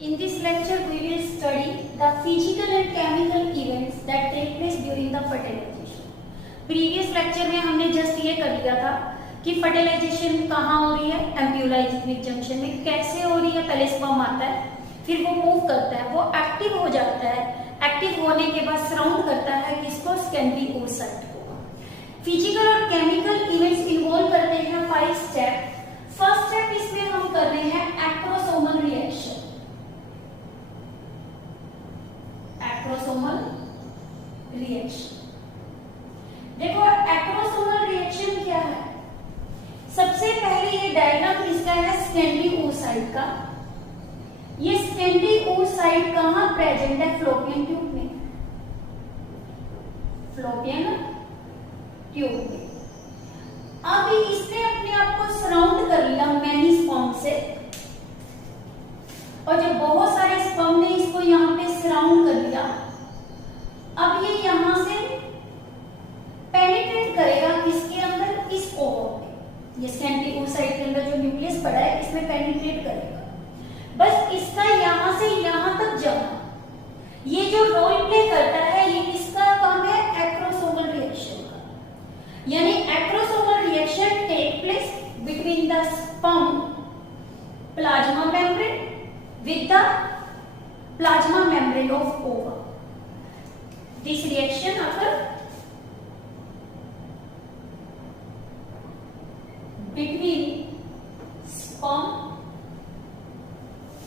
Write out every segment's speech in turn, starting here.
In this lecture, we will study the physical and chemical events that take place during the fertilization. Previous lecture में हमने just ये कर लिया था कि fertilization कहाँ हो रही है, एम्ब्यूलाइजिक जंक्शन में कैसे हो रही है। पहले स्पर्म आता है, फिर वो मूव करता है, वो एक्टिव हो जाता है, एक्टिव होने के बाद सराउंड करता है किसको, सेकेंडरी oocyte को। फिजिकल और केमिकल इवेंट्स इन्वॉल्व करते हैं 5 स्टेप। फर्स्ट स्टेप इसमें हम कर रहे हैं एक्रोसोमल रिएक्शन। एक्रोसोमल रिएक्शन, देखो एक्रोसोमल रिएक्शन क्या है। सबसे पहले ये डायग्राम किसका है, सेकेंडरी oocyte का। ये सेकेंडरी oocyte कहां प्रेजेंट है, फ्लोपियन ट्यूब में, फ्लोपियन ट्यूब में। अब इसने अपने आप को सराउंड कर लिया मैनी स्पर्म से, और जब बहुत सारे स्पर्म ने इसको यहाँ पे सराउंड कर लिया, अब ये यहां से पेनिट्रेट करेगा किसके अंदर, इस ओवम में। ये सेकेंडरी oocyte के अंदर जो न्यूक्लियस पड़ा है इसमें पेनिट्रेट करेगा। बस इसका यहां से यहां तक जाना, ये जो रोल प्ले करता है, ये किसका काम है, एक्रोसोमल रिएक्शन का। यानी acrosomal reaction take place between the sperm plasma membrane with the plasma membrane of ova. This reaction occur between sperm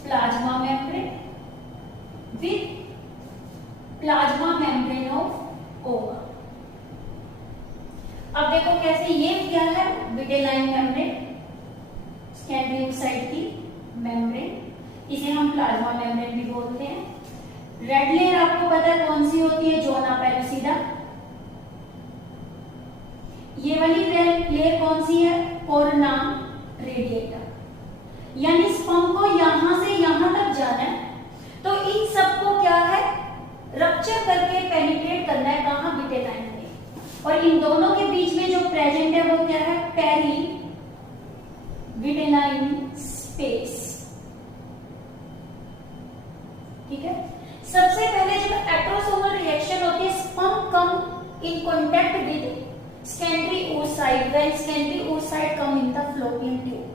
plasma membrane with plasma membrane of ova. अब देखो कैसे, ये क्या है, विटेलाइन मेम्ब्रेन, सेकेंडरी oocyte की membrane, इसे हम plasma membrane भी बोलते हैं। रेड लेयर आपको पता है कौन सी होती है, जोना पेलुसिडा। ये वाली लेयर कौन सी है, कोरोना रेडिएटा। यानी स्पर्म को यहां से यहां तक जाना है, तो इन सबको क्या है, रप्चर करके पेनिट्रेट करना है, कहां, विटेलाइन में। और इन दोनों के बीच में जो प्रेजेंट है वो क्या है, पेरी विटेलाइन स्पेस। ठीक है। सबसे पहले जब एक्रोसोमल रिएक्शन होती है, sperm come in contact with secondary oocyte, when secondary oocyte come in the fallopian tube.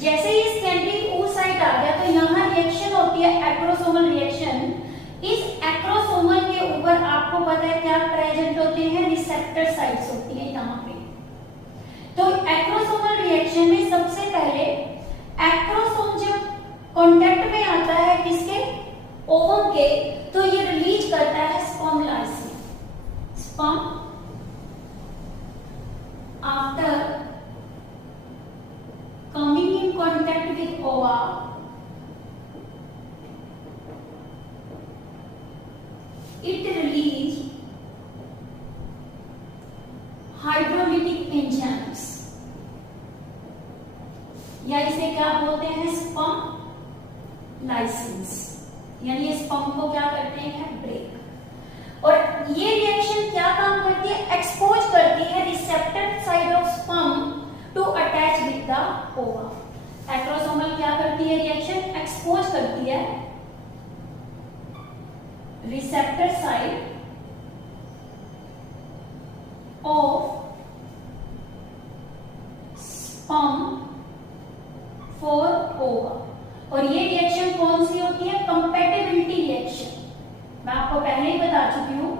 जैसे ही सेकेंडरी oocyte आ गया तो यहाँ रिएक्शन होती है एक्रोसोमल रिएक्शन। इस एक्रोसोमल के ऊपर आपको पता है क्या प्रेजेंट होते हैं, रिसेप्टर साइट्स होती है यहाँ पे। तो एक्रोसोमल रिएक्शन में सबसे पहले एक्रोसोम जब कांटेक्ट में आता है किसके, ओवम के, तो ये रिलीज करता है sperm lysine. Sperm after coming in contact with ओवा इट रिलीज हाइड्रोलिटिक एंजाइम्स, या इसे क्या बोलते हैं, स्पर्म लाइसिन्स। यानी ये स्पर्म को क्या करते हैं, ब्रेक। और ये रिएक्शन क्या काम करती है, एक्सपोज करती है receptor side of sperm to attach with the ova. Acrosomal क्या करती है रिएक्शन, एक्सपोज करती है receptor side of sperm for ova. और ये रिएक्शन कौन सी होती है, कंपैटिबिलिटी रिएक्शन। मैं आपको पहले ही बता चुकी हूं,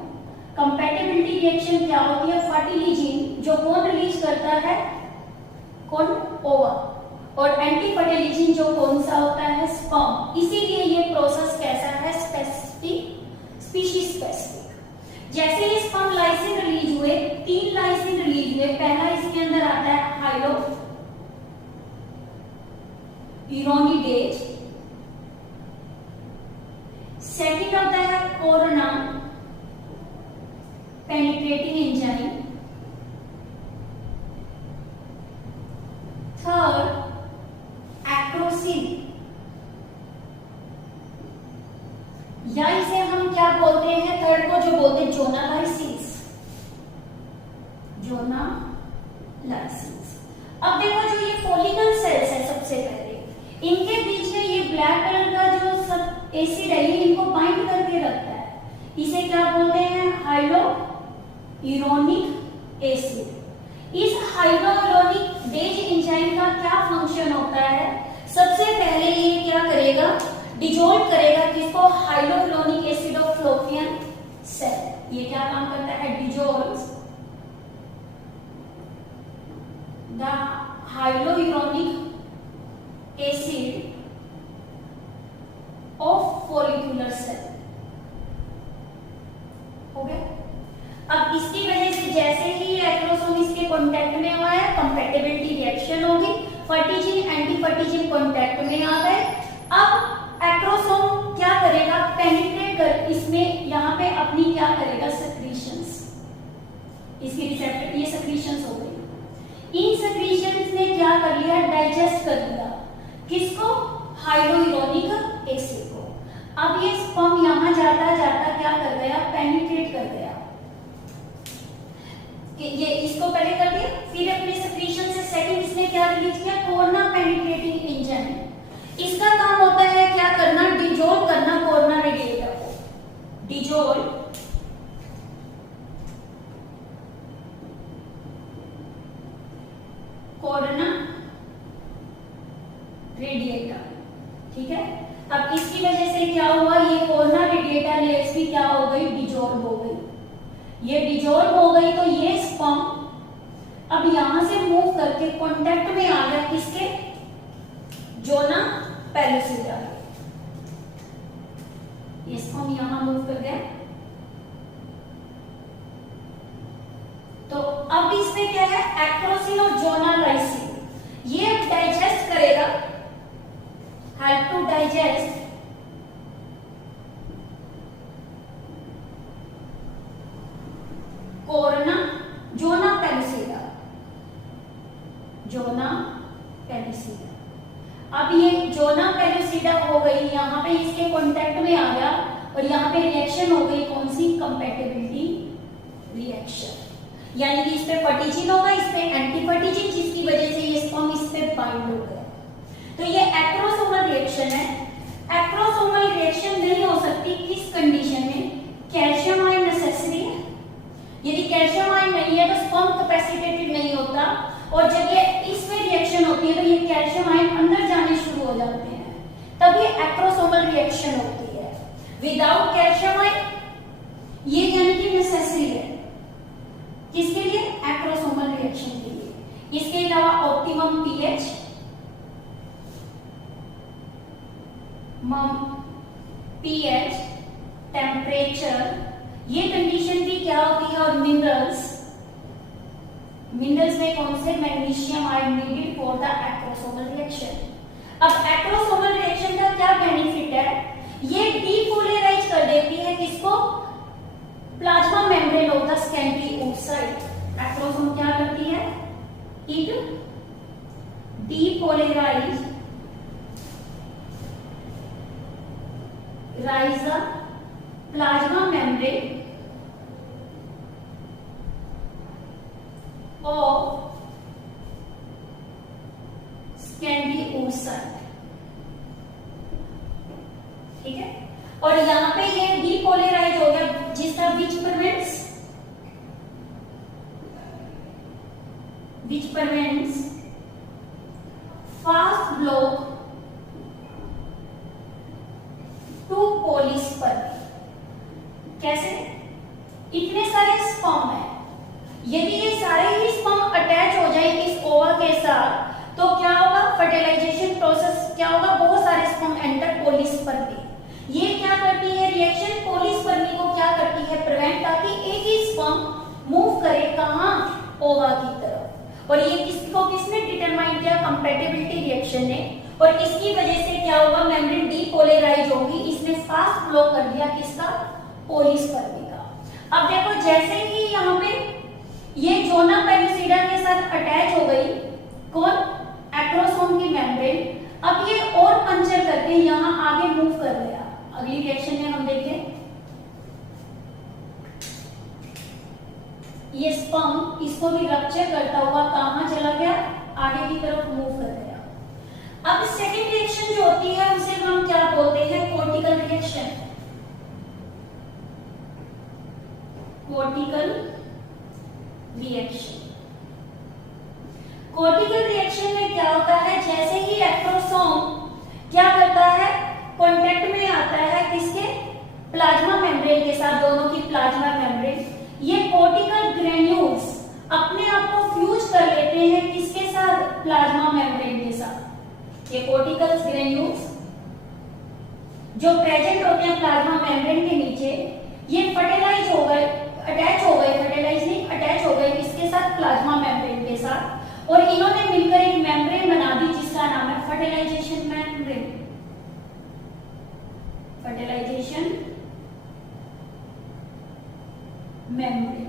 कंपैटिबिलिटी रिएक्शन क्या होती है, फर्टिलिजिन जो कौन रिलीज करता है, कौन, ओवा, और एंटी फर्टिलिजिन जो कौन सा होता है, स्पर्म। इसीलिए ये प्रोसेस कैसा है, स्पेसिफिक, स्पीशीज स्पेसिफिक। जैसे ही स्पर्म लाइसिन रिलीज हुए, 3 लाइसिन रिलीज हुए। पहला इसके अंदर आता है हाइलो यूरोनिडेज, सेकंड होता है corona penetrating enzyme, third acrosin, या इसे हम क्या बोलते हैं, थर्ड को जो बोलते हैं जोनालाइसिस, जोनालाइसिस। अब देखो जो ये फॉलिकल सेल्स है, सबसे पहले इनके बीच में ये ब्लैक कलर का जो एसिड है, ये इनको बाइंड करके रखता है, इसे क्या बोलते हैं, हाइड्रोइरोनिक एसिड। इस हाइड्रोइरोनिक बेस एंजाइम का क्या फंक्शन होता है, सबसे पहले ये क्या करेगा, डिजोल्व करेगा किसको, hyaluronic acid of fallopian cell. ये क्या काम करता है, dissolves the hyaluronic acid of follicular cell. हो गया। अब इसकी वजह से जैसे ही एक्रोसोम इसके कांटेक्ट में हुआ है, कंपैटिबिलिटी रिएक्शन होगी, फर्टिजिन एंटी फर्टिजिन कांटेक्ट में आ गए। अब एक्रोसोम क्या करेगा, पेनिट्रेट कर इसमें यहाँ पे अपनी क्या करेगा, सेक्रीशंस, इसकी रिसेप्टर, ये सेक्रीशंस हो गई। इन सेक्रीशंस ने क्या कर लिया, डाइजेस्ट कर लिया किसको, हाइड्रोइरोनिक एसिड को। अब ये स्पर्म यहां जाता जाता क्या कर गया, पेनिट्रेट कर गया, ये इसको पहले कर दिया, फिर अपने सेक्रीशन से सेकंड इसने क्या रिलीज किया, कोरोना पेनिट्रेटिंग एंजाइम। इसका काम होता है क्या करना, डिजोल्व करना कोरोना रेडिएटर को, डिजोल्व कोरोना रेडिएटर। ठीक है। अब इसकी वजह से क्या हुआ, ये कोरोना रेडिएटर लेयर्स भी क्या हो गई, डिजोल्व हो गई। ये डिजोल्व हो गई तो ये स्पर्म अब यहां से मूव करके कांटेक्ट में आ गया किसके, जोना पेलुसिडा। ये स्पर्म यहां मूव कर गया, तो अब इसमें क्या है, एक्रोसिन और जोना लाइसिन, ये डाइजेस्ट करेगा, help to digest corona zona pellucida, zona pellucida. अब ये जोना पेलुसिडा हो गई, यहाँ पे इसके कांटेक्ट में आ गया और यहाँ पे रिएक्शन हो गई, कौन सी, कंपैटिबिलिटी रिएक्शन, यानी कि इस पे फर्टिजिन होगा, इस पे एंटी फर्टिजिन, जिसकी वजह से ये स्पर्म इस पे बाइंड हो गया। तो ये एक्रोसोमल रिएक्शन है। एक्रोसोमल रिएक्शन नहीं हो सकती किस कंडीशन में, कैल्शियम आयन नेसेसरी है, यदि कैल्शियम आयन नहीं है तो स्पर्म कैपेसिटेटेड नहीं होता, और जब ये इसमें रिएक्शन होती है तो ये कैल्शियम आयन अंदर जाने शुरू हो जाते हैं, तब ये एक्रोसोमल रिएक्शन होती है। विदाउट कैल्शियम आयन ये यानी कि नेसेसरी है, किसके लिए, एक्रोसोमल रिएक्शन के लिए। इसके अलावा ऑप्टिमम पीएच, पीएच, टेम्परेचर, ये कंडीशन भी क्या होती है, और मिनरल्स, मिनरल्स में कौन से, magnesium are needed for the acrosomal reaction. अब एक्रोसोमल रिएक्शन का क्या बेनिफिट है, ये डीपोलराइज कर देती है किसको, plasma membrane of the secondary oocyte। Acrosome क्या करती है, it depolarise plasma membrane of secondary oocyte। ठीक है, और यहां पे ये डीपोलराइज हो गया, जिसका विच prevents fast blow टू पोलिस्पर्मी। कैसे, इतने सारे स्पर्म है, यदि ये सारे ही स्पर्म अटैच हो जाए इस ओवा के साथ तो क्या होगा, फर्टिलाइजेशन प्रोसेस क्या होगा, बहुत सारे स्पर्म एंटर पोलिस्पर्मी। ये क्या करती है रिएक्शन, पोलिस्पर्मी को क्या करती है, प्रिवेंट, ताकि एक ही स्पर्म मूव करे कहां, ओवा की तरफ। और ये किसने डिटरमाइन किया, कंपैटिबिलिटी रिएक्शन ने, और इसकी वजह से क्या होगा, मेम्ब्रेन डीपोलराइज होगी, इसने फास्ट फ्लो कर दिया किसका, पोलिस्पर्मी का। अब देखो जैसे ही यहाँ पे ये जोना पेलुसिडा के साथ अटैच हो गई कौन, एक्रोसोम की मेम्ब्रेन, अब ये और पंचर करके यहाँ आगे मूव कर गया। अगली रिएक्शन में हम देखें, ये स्पर्म इसको भी रप्चर करता हुआ कहां चला गया, आगे की तरफ मूव कर गया। अब सेकेंड रिएक्शन जो होती है उसे हम क्या बोलते हैं, कोर्टिकल रिएक्शन। जो प्रेजेंट होते हैं प्लाज्मा मेम्ब्रेन के नीचे, ये फर्टिलाइज हो गए, अटैच हो गए, फर्टिलाइज नहीं अटैच हो गए किसके साथ, प्लाज्मा मेम्ब्रेन के साथ, और इन्होंने मिलकर एक मेम्ब्रेन बना दी जिसका नाम है फर्टिलाइजेशन मेम्ब्रेन। Fertilisation membrane.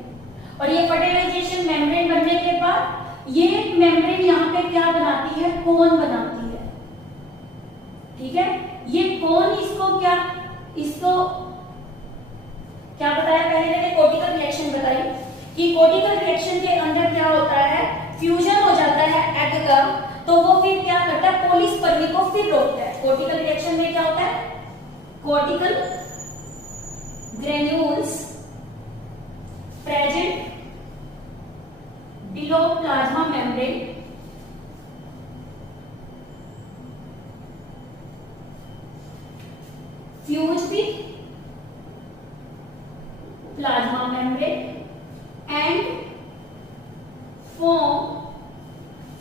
और ये फर्टिलाइजेशन मेम्ब्रेन बनने के बाद ये मेम्ब्रेन यहाँ पे क्या बनाती है, कोन बनाती है। ठीक है, ये कोन इसको क्या बताया पहले मैंने, कोर्टिकल रिएक्शन बताई कि कोर्टिकल रिएक्शन के अंदर क्या होता है, फ्यूजन हो जाता है एग का, तो वो फिर क्या करता है, पोलिस्पर्मी को फिर रोकता है। कोर्टिकल रिएक्शन में क्या होता है, cortical granules present below plasma membrane fuse with plasma membrane and form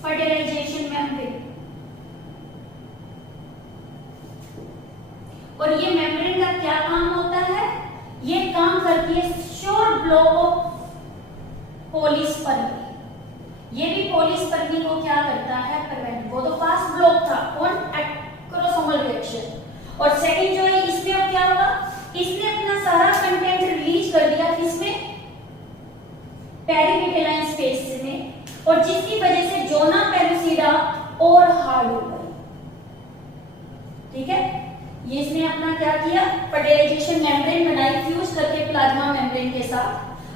fertilization membrane। और ये मेम्ब्रेन का क्या काम होता है, ये काम करती है शॉर्ट ब्लॉक ऑफ पोलिस्पर्मी। ये भी पोलिस्पर्मी को क्या करता है, प्रिवेंट। वो तो फास्ट ब्लॉक था ऑन एक्रोसोमल रिएक्शन, और सेकंड जो है इसमें अब क्या हुआ, इसने अपना सारा कंटेंट रिलीज कर दिया किसमें, पेरिविटेलाइन स्पेस में, और जिसकी वजह से जोना पेलुसिडा और हार्ड हो गई। ठीक है, ये इसने अपना क्या किया, फर्टिलाइजेशन मेम्ब्रेन बनाई फ्यूज करके प्लाज्मा मेम्ब्रेन के साथ,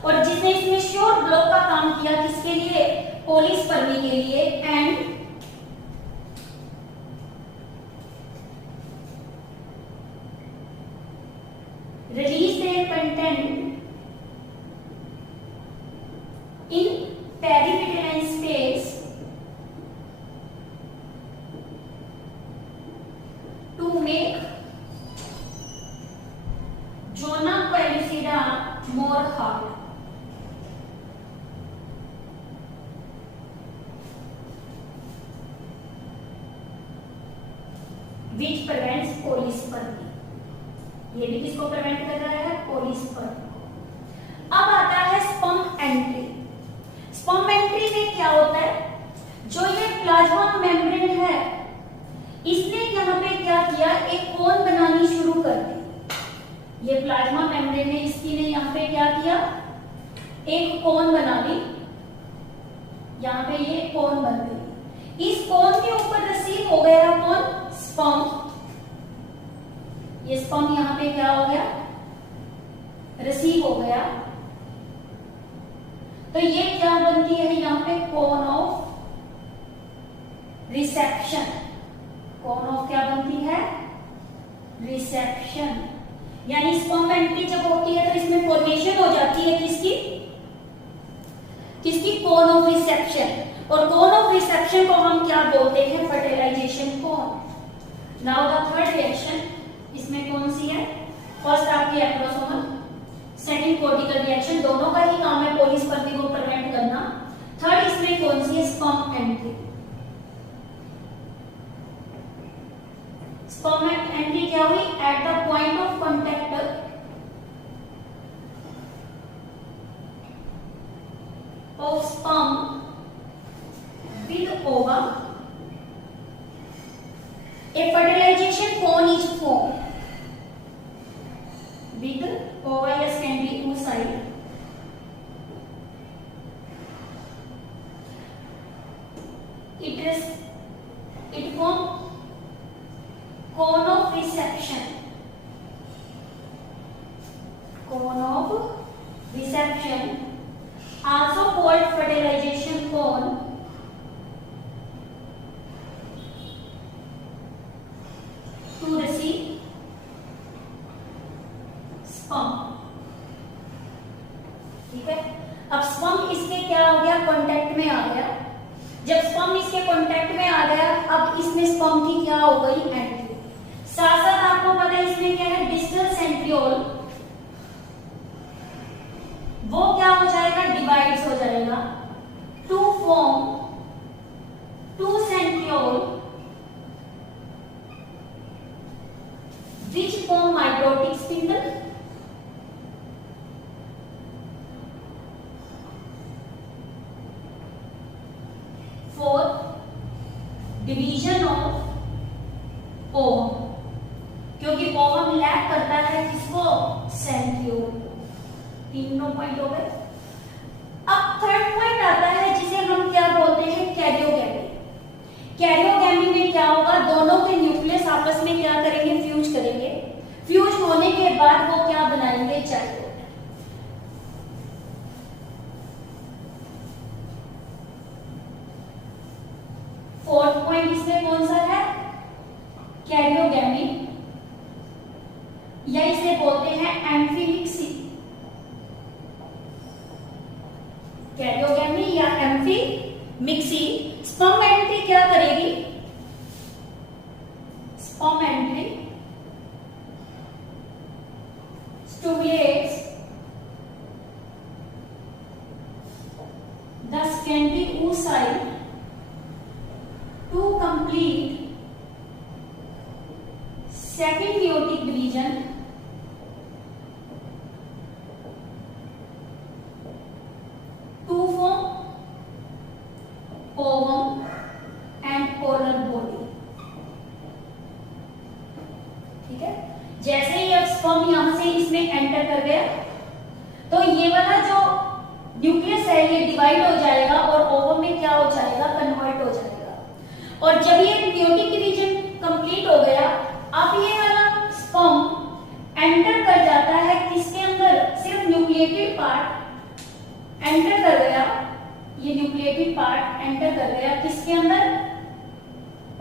और जिसने इसमें श्योर ब्लॉक का काम किया किसके लिए, पोलिस्पर्मी के लिए, and release their content in perivitelline space to make zona pellucida more hard। which prevents polispermy। ये भी किसको प्रिवेंट कर रहा है, पोलिस्पर्मी को। अब आता है स्पर्म एंट्री। स्पर्म एंट्री में क्या होता है, जो ये प्लाज्मा मेम्ब्रेन है इसने यहाँ पे क्या किया, एक कोन बनानी शुरू कर दी। ये प्लाज्मा मेम्ब्रेन ने इसकी ने यहाँ पे क्या किया, एक कोन बना ली, यहाँ पे ये कोन बन गई। इस कोन के ऊपर रिसीव हो गया कौन, स्पर्म। ये स्पर्म यहाँ पे क्या हो गया, रिसीव हो गया, तो ये क्या बनती है यहाँ पे, cone of reception. Cone of क्या बनती है, रिसेप्शन। यानी स्पर्म एंट्री जब होती है तो इसमें फॉर्मेशन हो जाती है किसकी, कोन ऑफ रिसेप्शन। और कोन ऑफ रिसेप्शन को हम क्या बोलते हैं, fertilisation cone. Now the third reaction, इसमें कौन सी है, फर्स्ट आपकी एक्रोसोमल, सेकंड कोर्टिकल रिएक्शन, दोनों का ही काम है पोलिस्पर्मी को प्रिवेंट करना। थर्ड इसमें कौन सी है, स्पर्म एंट्री। स्पर्म एंट्री क्या हुई, at the point of contact of sperm with ovum a fertilization cone is formed with ovilus can be oocyte। it form cone of reception। cone of reception also called fertilization cone to receive sperm। ठीक है, अब sperm इसके क्या हो गया, contact में आ गया। जब स्पर्म इसके कांटेक्ट में आ गया, अब इसमें स्पर्म की क्या हो गई, एंट्री। साथ साथ आपको पता है इसमें क्या है, डिस्टल सेंट्रियोल, वो क्या हो जाएगा, डिवाइड्स हो जाएगा to form two centriole which form mitotic spindle? For division of ovum, क्योंकि ओवम लैक करता है किसको? सेंट्रियोल को। तीनों पॉइंट हो गए। अब थर्ड पॉइंट आता है जिसे हम क्या बोलते हैं? कैरियोगैमी। कैरियोगैमी में क्या होगा? दोनों के न्यूक्लियस आपस में क्या करेंगे? फ्यूज करेंगे। फ्यूज होने के बाद वो क्या बनाएंगे? जाइगोट। फोर्थ पॉइंट इसमें कौन सा है? कैरियोगैमी, या इसे बोलते हैं एम्फीमिक्सी। कैरियोगैमी या एम्फीमिक्सी। स्पर्म एंट्री क्या करेगी? Sperm entry stimulates the secondary oocyte to complete second meiotic division to form ovum and polar body। ठीक है, जैसे ही अब स्पर्म यहां से इसमें एंटर कर गया तो ये वाला जो न्यूक्लियस है ये डिवाइड हो जाएगा और ओवम में क्या हो जाएगा? कन्वर्ट हो जाएगा। और जब ये मेयोटिक डिवीजन कंप्लीट हो गया, अब ये वाला स्पर्म एंटर कर जाता है किसके अंदर? सिर्फ न्यूक्लिएटेड पार्ट एंटर कर गया। ये न्यूक्लिएटेड पार्ट एंटर कर गया किसके अंदर?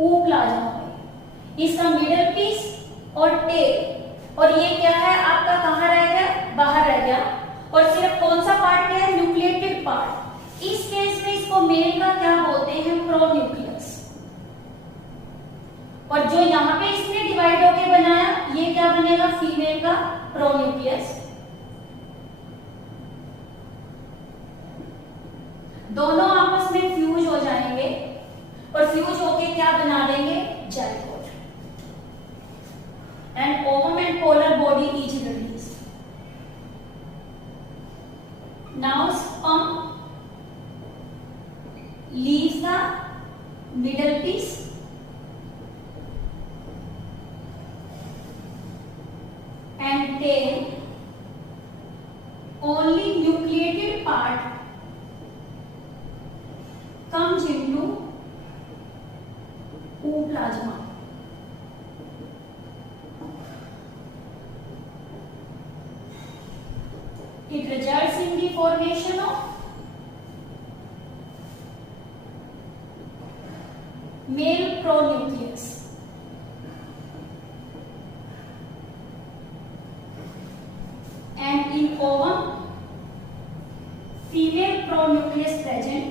ओप्लाज्मा में। इसका मिडल पीस और टेल, और ये क्या है आपका? कहां रह गया? बाहर रह गया। और सिर्फ कौन सा पार्ट क्या है? Nucleated part. इस केस में इसको मेल का क्या बोलते हैं? प्रोन्यूक्लियस। और जो यहां पे इसने डिवाइड होके बनाया ये क्या बनेगा? फीमेल का प्रोन्यूक्लियस। दोनों आपस में फ्यूज हो जाएंगे और फ्यूज होके क्या बना देंगे? Zygote. And ovum and polar body is release. Now sperm leaves the middle piece and tail, only nucleated part comes into ooplasma. It results in the formation of male pronucleus. And in ovum, female pronucleus present.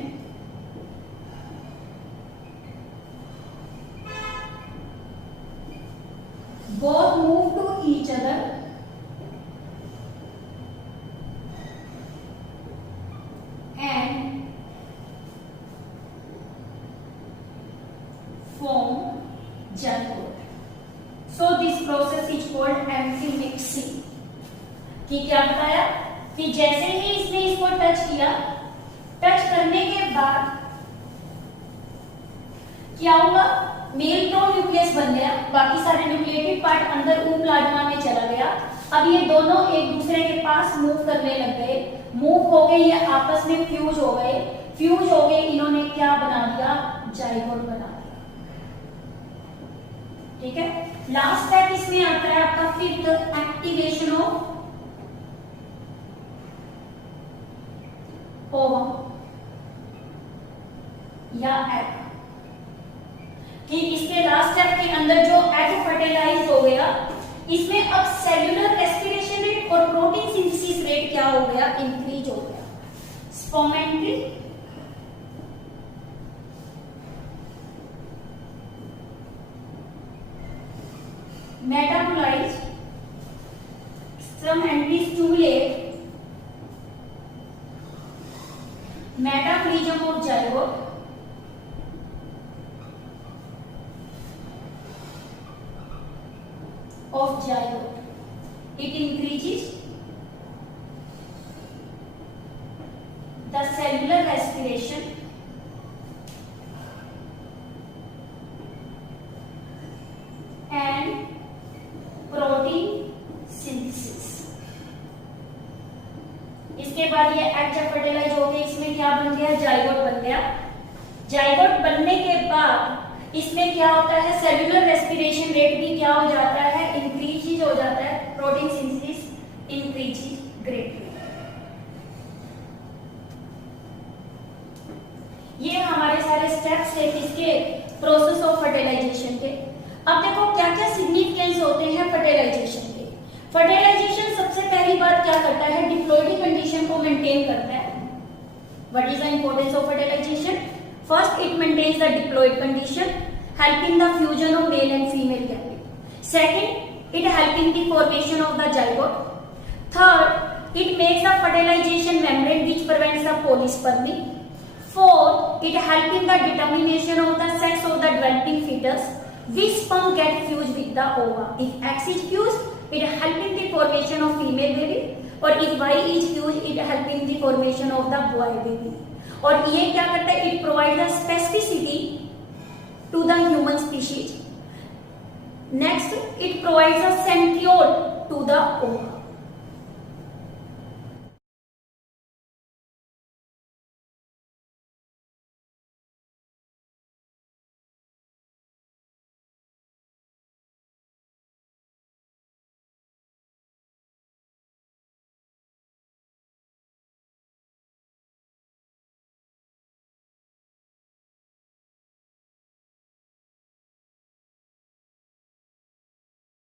Both move to each other and form zygote. So this process is called amphimixy. कि क्या बताया कि जैसे ही इसने इसको touch किया, touch करने के बाद क्या होगा? मेल प्रोन्यूक्लियस बन गया। बाकी सारे न्यूक्लिएटेड पार्ट अंदर ओप्लाज्मा में चला गया। अब ये दोनों एक दूसरे के पास मूव करने लग गए। मूव हो गए, ये आपस में फ्यूज हो गए। फ्यूज हो गए, इन्होंने क्या बना दिया? जाइगोट बना दिया। ठीक है, लास्ट स्टेप इसमें आता है आपका फिफ्थ, एक्टिवेशन ऑफ ओवम या एग। कि इसके लास्ट स्टेप के अंदर जो एग फर्टिलाइज हो गया, इसमें अब सेल्यूलर रेस्पिरेशन रेट और प्रोटीन सिंथेसिस रेट क्या हो गया? इंक्रीज हो गया। Sperm entry, metabolised, sperm entry stimulate metabolism of zygote of zygote. It increases the cellular respiration and protein synthesis. इसके बाद ये एग जब फर्टिलाइज होके इसमें क्या बन गया, जाइगोट बन गया। जाइगोट बनने के बाद इसमें क्या होता है, सेलुलर रेस्पिरेशन रेट भी क्या हो जाता है, इंक्रीज हो जाता है, प्रोटीन सिंथेसिस इंक्रीज ग्रेटली। ये हमारे सारे स्टेप्स थे किसके, प्रोसेस ऑफ फर्टिलाइजेशन के। अब देखो क्या क्या सिग्निफिकेंस होते हैं फर्टिलाइजेशन के। फर्टिलाइजेशन सबसे पहली बात क्या करता है, डिप्लॉइड कंडीशन को मेंटेन करता है। What is the importance of fertilisation? First, it maintains the diploid condition, helping the fusion of male and female gamete. Second, it helping the formation of the zygote. Third, it makes the fertilisation membrane which prevents the polyspermy. Fourth, it help in the determination of the sex of the developing fetus. Which sperm get fused with the ova. If X is fused, it help in the formation of female baby. और if Y is fused, it help in the formation of the boy baby. और ये क्या करता है? It provides the specificity to the human species. Next, it provides a centriole to the ova.